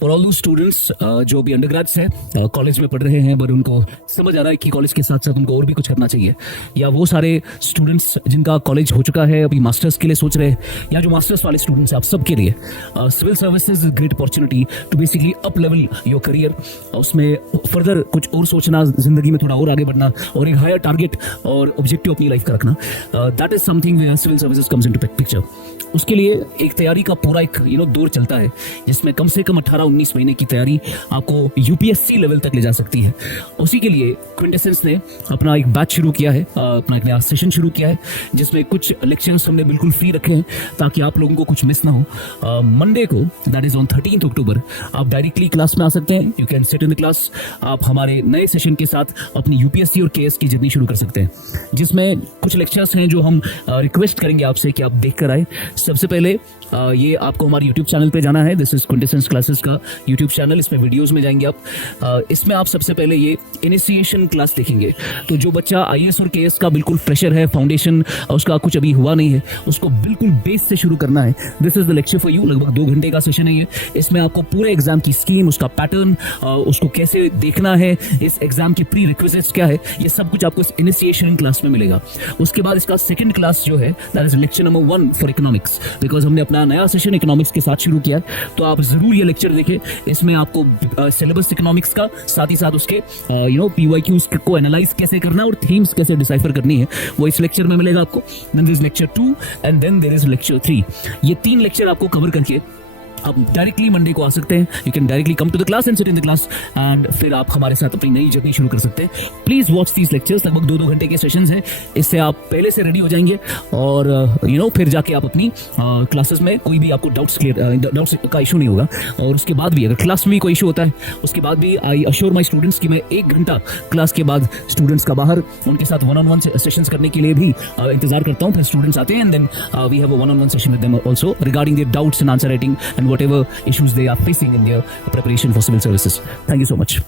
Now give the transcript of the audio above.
For all दो students जो भी अंडरग्रेड्स हैं कॉलेज में पढ़ रहे हैं पर उनको समझ आ रहा है कि कॉलेज के साथ साथ उनको और भी कुछ करना चाहिए, या वो सारे स्टूडेंट्स जिनका कॉलेज हो चुका है अभी मास्टर्स के लिए सोच रहे हैं, या जो मास्टर्स वाले स्टूडेंट्स हैं, आप सबके लिए civil services great opportunity to basically up level your career. उसमें फर्दर कुछ और सोचना, जिंदगी में थोड़ा और आगे बढ़ना और एक हायर टारगेट और ऑब्जेक्टिव अपनी लाइफ का रखना, that is something where civil services comes into picture. उसके लिए एक तैयारी का पूरा एक दौर चलता है जिसमें कम से कम 18-19 महीने की तैयारी आपको यूपीएससी लेवल तक ले जा सकती है। उसी के लिए क्विंटेसेंस ने अपना एक बैच शुरू किया है, अपना एक नया सेशन शुरू किया है जिसमें कुछ लेक्चर्स हमने बिल्कुल फ्री रखे हैं ताकि आप लोगों को कुछ मिस ना हो। मंडे को दैट इज ऑन 13 अक्टूबर आप डायरेक्टली क्लास में आ सकते हैं। You can sit in the class. आप हमारे नए सेशन के साथ अपनी यूपीएससी और केएस की जर्नी शुरू कर सकते हैं, जिसमें कुछ लेक्चर्स हैं जो हम रिक्वेस्ट करेंगे आपसे कि आप देख कर आए। सबसे पहले ये आपको हमारे यूट्यूब चैनल पे जाना है। दिस इज क्विंटेसेंस क्लासेस का यूट्यूब चैनल, इसमें वीडियोस में जाएंगे आप। इसमें आप सबसे पहले ये इनिशिएशन क्लास देखेंगे। तो जो बच्चा आईएएस और केएस का बिल्कुल फ्रेशर है, फाउंडेशन उसका कुछ अभी हुआ नहीं है, उसको बिल्कुल बेस से शुरू करना है, this is the lecture for you. लगभग 2 घंटे का सेशन है ये। इसमें आपको पूरे एग्जाम की स्कीम, उसका पैटर्न, उसको कैसे देखना है, इस एग्जाम की प्री रिक्विजिट्स क्या है, ये सब कुछ आपको इस इनिशिएशन क्लास में मिलेगा। उसके बाद इसका सेकंड क्लास जो है that is lecture number 1 for economics, because हमने अपना नया सेशन इकोनॉमिक्स के साथ शुरू किया है। तो आप जरूर ये लेक्चर देखें। इसमें आपको सिलेबस इकोनॉमिक्स का साथ ही साथ उसके पीवाईक्यूज को एनालाइज कैसे करना है और थीम्स कैसे डिसाइफर करनी है, वो इस लेक्चर में मिलेगा आपको। Then there is lecture 2 and then there is lecture 3। ये 3 लेक्चर आपको कवर करके आप डायरेक्टली मंडे को आ सकते हैं। You can directly come to the class and sit in the class and फिर आप हमारे साथ अपनी नई जर्नी शुरू कर सकते हैं। Please watch these lectures. लगभग 2-2 घंटे के सेशंस हैं। इससे आप पहले से रेडी हो जाएंगे और फिर जाके आप अपनी क्लासेस में कोई भी आपको डाउट्स का इशू नहीं होगा। और उसके बाद भी अगर क्लास में कोई इशू होता है, उसके बाद भी आई अश्योर माई स्टूडेंट्स कि मैं 1 घंटा क्लास के बाद स्टूडेंट्स का बाहर उनके साथ 1-on-1 सेशंस करने के लिए भी इंतजार करता हूँ। फिर स्टूडेंट्स आते हैं and then we have a 1-on-1 session with them also regarding their doubts and answer writing and whatever issues they are facing in their preparation for civil services. Thank you so much.